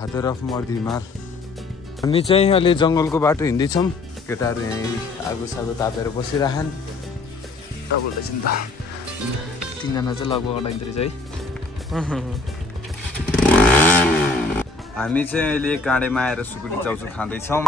Father of मर्द हिमाल। हामी चाहिँ अहिले जङ्गलको बाटो हिँड्दैछौँ। केटाहरू यहीँ आगो सागो तापेर बसिरहन्। बोल्दैछ नि त 3 जना चाहिँ लगभग अडाइँदो रहेछ है। हामी चाहिँ अहिले काँडेमा आएर सुकुटी चाउचु खाँदैछौँ।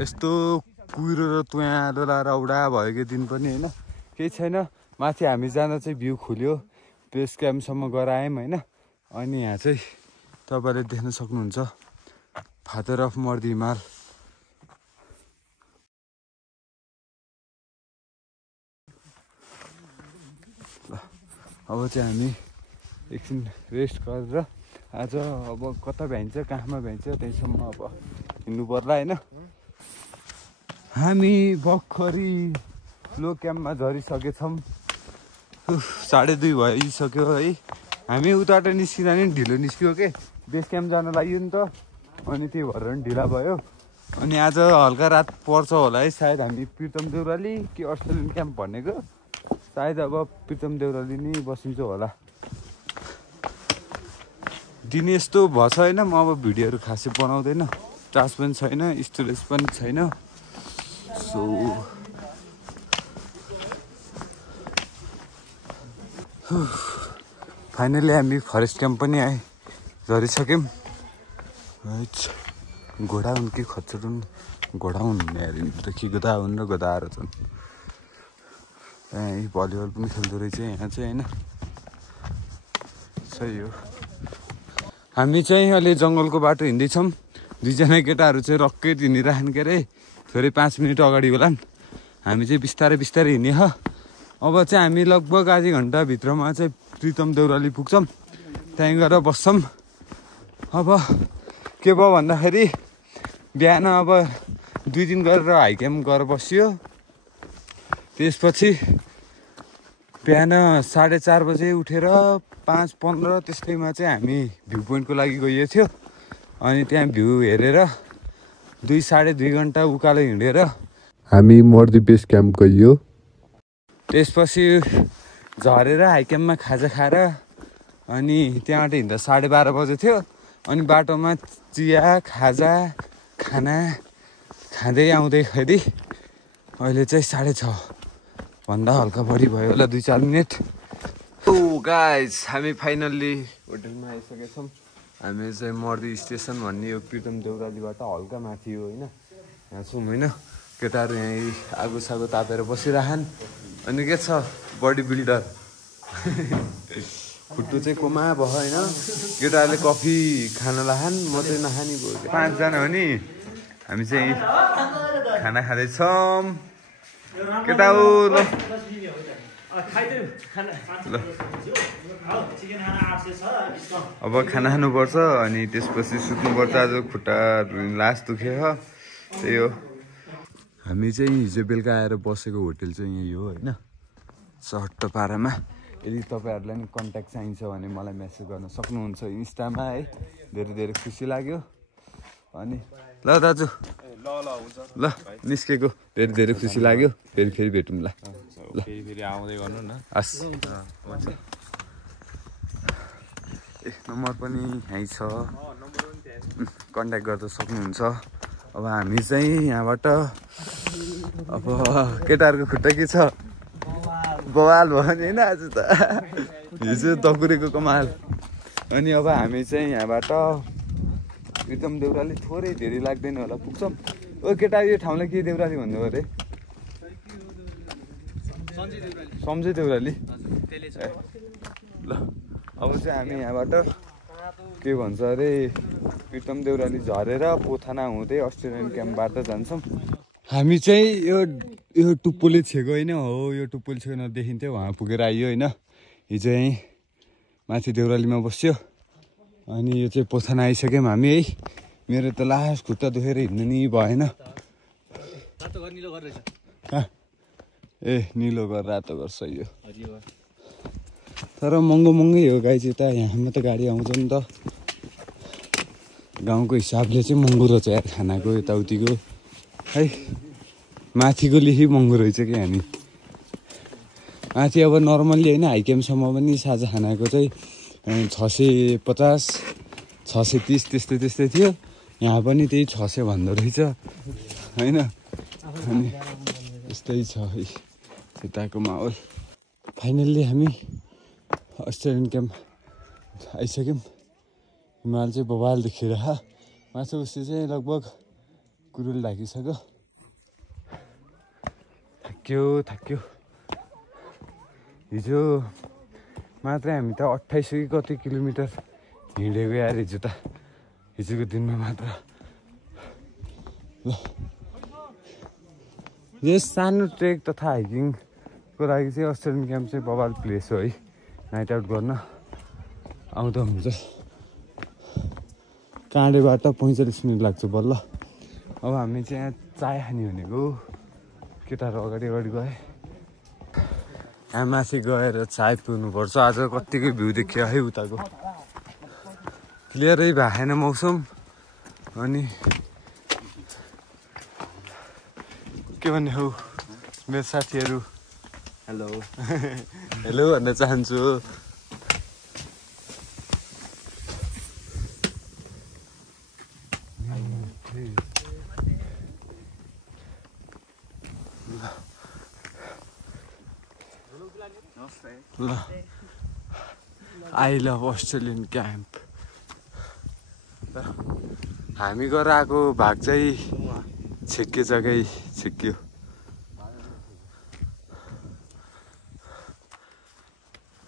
यस्तो कुहिरो र तुवा डोला रौडा भएको दिन पनि होइन, केही छैन। माथि हामी जाँदा चाहिँ भ्यू खुल्यो, बेस क्याम्पसम्म गएर आयौँ होइन। अनि यहाँ चाहिँ तपाईँले देख्न सक्नुहुन्छ फादर अफ मर्द हिमाल। ल अब चाहिँ हामी एकछिन रेस्ट गरेर आज अब कता भ्याइन्छ कहाँमा भ्याइन्छ त्यहीसम्म अब हिँड्नु पर्ला होइन। हामी भर्खरै लो क्याम्पमा झरिसकेछौँ। 2:30 भइसक्यो है। हामी उताबाट निस्किँदा नि ढिलो निस्क्यो के, बेस क्याम्प जान लाग्यो नि त। अनि त्यही भएर पनि ढिला भयो। अनि आज हल्का रात पर्छ होला है सायद। हामी प्रितम देउराली कि अस्ट्रेलियन क्याम्प भनेको, सायद अब प्रितम देउराली नै बसिन्छ होला। दिन यस्तो भएछ होइन, म अब भिडियोहरू खासै बनाउँदैन, चार्ज पनि छैन, स्टोरेज पनि छैन। सो फाइनली हामी फरेस्ट क्याम्प पनि आए झरिसक्यौँ। घोडा हुन् कि खच्चर हुन्, घोडा हुन् हेऱ्यो त कि गधा हुन् र गधाहरू छन्। त्यहाँ भलिबल पनि खेल्दो रहेछ यहाँ चाहिँ होइन, सही हो। हामी चाहिँ अहिले जङ्गलको बाटो हिँड्दैछौँ। 2 जना केटाहरू चाहिँ रक्कै हिँडिराख्नु के अरे, थोरै 5 मिनट अगाडि होला। हामी चाहिँ बिस्तारै बिस्तारै हिँड्ने हो। अब चाहिँ हामी लगभग आधी घन्टाभित्रमा चाहिँ प्रितम देउराली पुग्छौँ, त्यहीँ गएर बस्छौँ। अब के भयो भन्दाखेरि बिहान अब 2 दिन गरेर हाइक्याम्प गरेर बसियो। त्यसपछि बिहान 4:30 बजे उठेर 5:15 त्यस्तैमा चाहिँ हामी भ्यू पोइन्टको लागि गइएको थियो। अनि त्यहाँ भ्यू हेरेर 2-2.5 घन्टा उकालो हिँडेर हामी मर्दी बेस क्याम्प गइयो। त्यसपछि झरेर हाइक्याम्पमा खाजा खाएर अनि त्यहाँबाट हिँड्दा 12:30 बजे थियो। अनि बाटोमा चिया खाजा खाना खाँदै आउँदैखेरि अहिले चाहिँ 6:30 भन्दा हल्का बढी भयो होला, 2-4 मिनट। ओ गाइज, हामी फाइनल्ली होटलमा आइसकेछौँ। हामी चाहिँ मर्दी स्टेसन भन्ने यो प्रितम देउरालीबाट हल्का माथि हो होइन, यहाँ छौँ होइन। केटाहरू यहीँ आगो सागो तापेर बसिरहन्। अनि के छ बडी बिल्डर खुट्टु चाहिँ कोमा भयो होइन। केटाहरूले कफी खान लाहान्, म चाहिँ नखाने भयो। 5 जना हो नि। हामी चाहिँ खाना खाँदैछौँ। केटा हो ल अब खाना खानुपर्छ अनि त्यसपछि सुत्नुपर्छ। आज खुट्टा लास दुख्यो, त्यही हो। हामी चाहिँ हिजो बेलुका आएर बसेको होटल चाहिँ यही हो होइन, चट्ट पारामा। यदि तपाईँहरूलाई नि कन्ट्याक्ट चाहिन्छ भने मलाई मेसेज गर्न सक्नुहुन्छ इन्स्टामा है। धेरै धेरै खुसी लाग्यो। अनि ल दाजु, ल निस्केको धेरै धेरै खुसी लाग्यो। फेरि भेटौँला। ल फेरि आउँदै गर्नु न। हस्, नम्बर पनि यहीँ छ, कन्ट्याक्ट गर्दा सक्नुहुन्छ। अब हामी चाहिँ यहाँबाट अब केटाहरूको खुट्टा के छ बवाल भयो नि होइन आज त, हिजो दकुरेको कमाल। अनि अब हामी चाहिँ यहाँबाट प्रितम देउराली थोरै धेरै लाग्दैन होला पुग्छौँ। ओ केटा, यो ठाउँलाई के देउराली भन्नु अरे? सम्झे देउराली। ल अब चाहिँ हामी यहाँबाट के भन्छ अरे प्रितम देउराली झरेर पोथाना हुँदै अस्ट्रेलियन क्याम्पबाट जान्छौँ। हामी चाहिँ यो टुप्पोले छेको होइन हो, यो टुप्पोले छेको नदेखिन्थ्यो, वहाँ पुगेर आइयो होइन। हिजो यहीँ माथि देउरालीमा बस्यो। अनि यो चाहिँ पोथाना आइसक्यौँ हामी है। मेरो त लास्ट खुट्टा दुखेर हिँड्नु नि भएन। ए निलो घर रातो घर सही हो तर महँगो महँगै हो गाई चाहिँ त यहाँमा त गाडी आउँछ नि त गाउँको हिसाबले चाहिँ महँगो रहेछ यार खानाको यताउतिको है माथिको लेखी महँगो रहेछ कि हामी माथि अब नर्मल्ली होइन हाइकेमसम्म पनि साझा खानाको चाहिँ 650 630 त्यस्तै थियो यहाँ पनि त्यही 600 भन्दो रहेछ होइन अनि त्यस्तै छ है यताको माहौल फाइनल्ली हामी अस्ट्रेलियन क्याम्प आइसक्यौँ हिमाल चाहिँ बबाल देखेर माछा उसी चाहिँ लगभग कुरुल ढाकिसक्यो थाक्यो हिजो मात्रै हामी त 28 कि कति किलोमिटर हिँडेको यार हिजोको दिनमा मात्र ल यो सानो ट्रेक तथा हाइकिङको लागि चाहिँ अस्ट्रेलियन क्याम्प चाहिँ बबाल प्लेस हो है नाइट आउट गर्न आउँदा हुन्छ काँडेबाट 45 मिनट लाग्छ बल्ल अब हामी चाहिँ यहाँ चाय खाने भनेको केटाहरू अगाडि गए यहाँ माथि गएर चाय पिउनुपर्छ आज कत्तिको भ्यू देखियो है उताको क्लियरै भएन मौसम अनि के भन्ने हौ मेरो साथीहरू हेलो भन्न चाहन्छु ल आई लभ अस्ट्रेलियन क्याम्प हामी गएर आएको भाग चाहिँ छेक्के जग्गै छेक्यो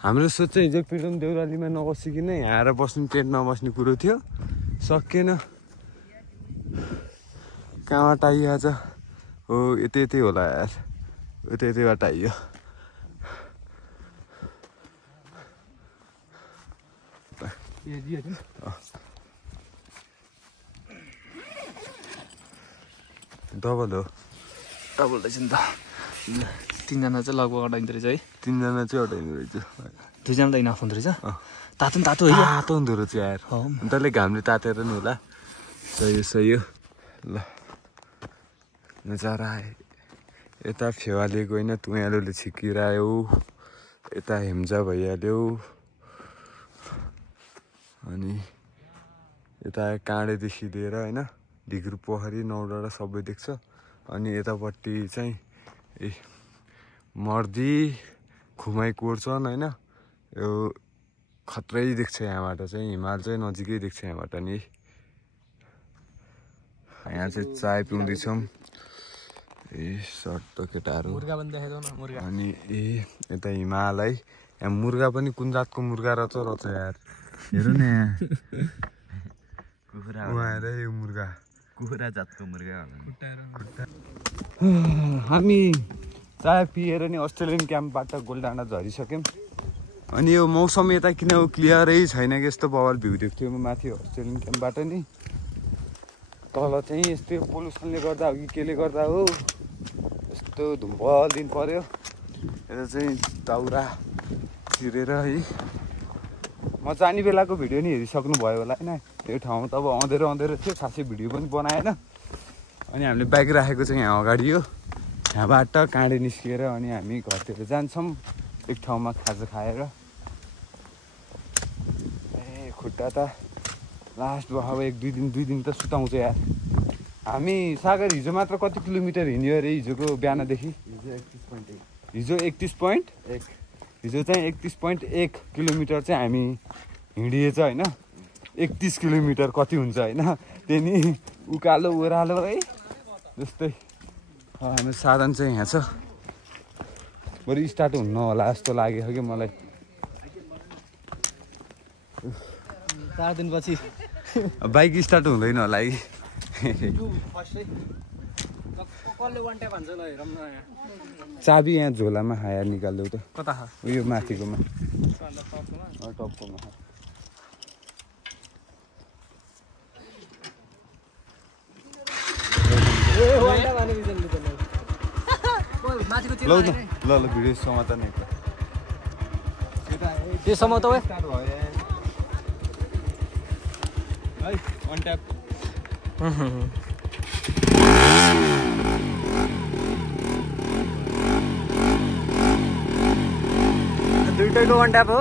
हाम्रो सोच चाहिँ हिजो पिडम देउरालीमा नबसिकन यहाँ आएर बस्नु टेन्टमा बस्ने कुरो थियो सकिएन कहाँबाट आइयो आज हो यतै होला यार यतैबाट आइयो डबल रहेछ नि त 3 जना चाहिँ लगभग अटाइँदो रहेछ है 3 जना चाहिँ अटाइँदो रहेछ 2 जना त इनाफ हुँदो रहेछ तातो है तातो हुँदो रहेछ यार तैँले घामले तातेर नि होला सही हो ल नजारा यता फेवाले गएन तुयालोले छिकिरह्यो यता हेम्जा भइहाल्यो अनि यता काँडेदेखि लिएर होइन ढिग्रु पोखरी नौडाँडा सबै देख्छ अनि यतापट्टि चाहिँ मर्दी खुमाई कोर्छन् होइन यो खत्रै देख्छ यहाँबाट चाहिँ हिमाल चाहिँ नजिकै देख्छ यहाँबाट नि यहाँ चाहिँ चाय पिउँदैछौँ सर्ट त केटाहरू अनि यता हिमाल है यहाँ मुर्गा पनि कुन जातको मुर्गा रहेछ यार हेर न यहाँ यो मुर्गा कुखुरा जातको मुर्गा हामी चाय पिएर नि अस्ट्रेलियन क्याम्पबाट गोलडाँडा झरिसक्यौँ अनि यो मौसम यता किन क्लियरै छैन कि यस्तो बवाल भ्यू देख्थ्यो म माथि अस्ट्रेलियन क्याम्पबाट नि तल चाहिँ यस्तो पोल्युसनले गर्दा हो कि केले गर्दा हो यस्तो धुम्बल दिन पर्यो यता चाहिँ दाउरा चिरेर है म जाने बेलाको भिडियो नि हेरिसक्नु भयो होला होइन त्यो ठाउँ त अब अँधेरो थियो खासै भिडियो पनि बनाएन अनि हामीले बाइक राखेको चाहिँ यहाँ अगाडि हो यहाँबाट काँडे निस्किएर अनि हामी घरतिर जान्छौँ एक ठाउँमा खाजा खाएर खुट्टा त लास्ट भयो अब 2 दिन त सुताउँछ यार हामी सागर हिजो मात्र कति किलोमिटर हिँड्यो अरे हिजोको बिहानदेखि हिजो 31.1 हिजो चाहिँ 31.1 किलोमिटर चाहिँ हामी हिँडिएछ होइन 31 किलोमिटर कति हुन्छ होइन त्यही उकालो ओह्रालो है जस्तै हाम्रो साधन चाहिँ यहाँ छ बरु स्टार्ट हुन्न होला जस्तो लागेको कि मलाई 4 दिनपछि बाइक स्टार्ट हुँदैन होला है चाबी यहाँ झोलामा खाएर निकाल्दै त कता उयो माथिकोमा टपकोमा लौ न ल भिडियो समाचार नै त्यो समाउ त ओए है अन ट्याप दुईटैको वान ट्याप हो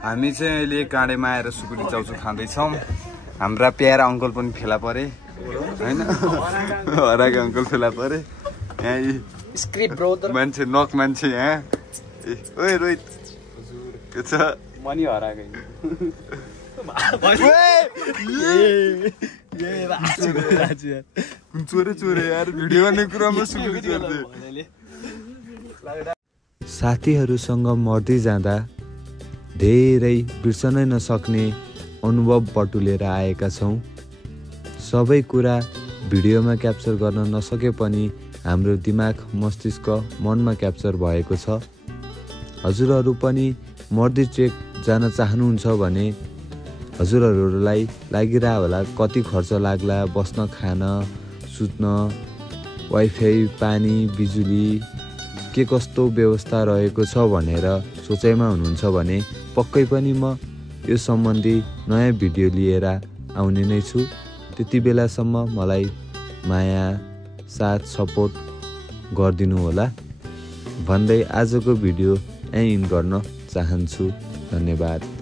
हामी चाहिँ अहिले काँडेमा आएर सुकुटी चाउचु खाँदैछौँ हाम्रा प्यारा अङ्कल पनि फेला परे होइन हराएको अङ्कल फेला परे यहाँ स्क्रिप्ट ब्रोदर मान्छे नक मान्छे यहाँ ओए रोहित के छ मनी हराएको चोरे यार भिडियो गर्ने कुरामा सुकुटी चोर्दै साथीहरूसँग मर्दै जाँदा धेरै बिर्सनै नसक्ने अनुभव बटुलेर आएका छौँ सबै कुरा भिडियोमा क्याप्चर गर्न नसके पनि हाम्रो दिमाग मस्तिष्क मनमा क्याप्चर भएको छ हजुरहरू पनि मर्दी ट्रेक जान चाहनुहुन्छ भने हजुरहरूलाई लागिरह होला कति खर्च लाग्ला बस्न खान सुत्न वाइफाई पानी बिजुली के कस्तो व्यवस्था रहेको छ भनेर सोचाइमा हुनुहुन्छ भने पक्कै पनि म यो सम्बन्धी नयाँ भिडियो लिएर आउने नै छु त्यति बेलासम्म मलाई माया साथ सपोर्ट गरिदिनु होला भन्दै आजको भिडियो यहीँ इन गर्न चाहन्छु धन्यवाद।